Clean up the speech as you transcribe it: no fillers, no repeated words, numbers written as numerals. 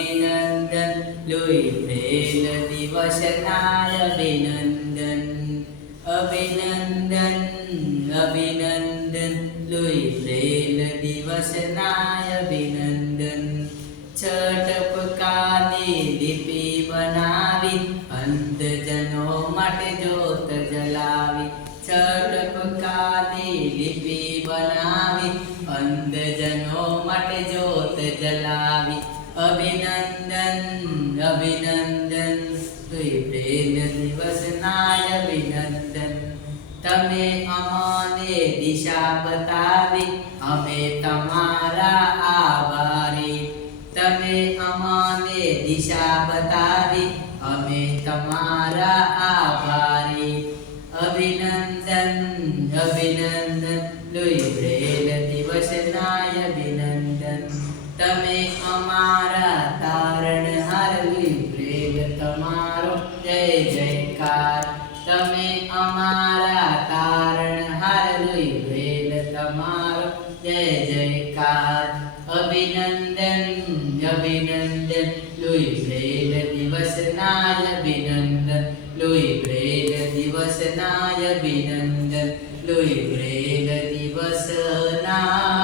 અભિનંદન Louis Braille દિવસનાય અભિનંદન અભિનંદન અભિનંદન લુઈ બ્રેલ દિવસનાય અભિનંદન છટપકાની લિપિ બનાવી અંધજનો માટે જ્યોત જલાવી છટપકાની લિપિ બનાવી અંધજનો માટે જ્યોત જલાવી અભિનંદન અભિનંદન તુય પ્રેમ દિવસનાય અભિનંદન તમે અમને દિશા બતાવી અમે તમારા આભારી તમે અમને દિશા બતાવી અમે તમારા આભારી અભિનંદન અભિનંદન લુઈ બ્રેલ દિવસનાય અભિનંદન તમે અમારા તારણહાર લુઈ બ્રેલ તમારો જય જયકાર તમે અમારા તારણહાર લુઈ બ્રેલ તમારો જય જયકાર અભિનંદન અભિનંદન લુઈ બ્રેલ દિવસનાય અભિનંદન લુઈ બ્રેલ દિવસનાય અભિનંદન લુઈ બ્રેલ દિવસનાય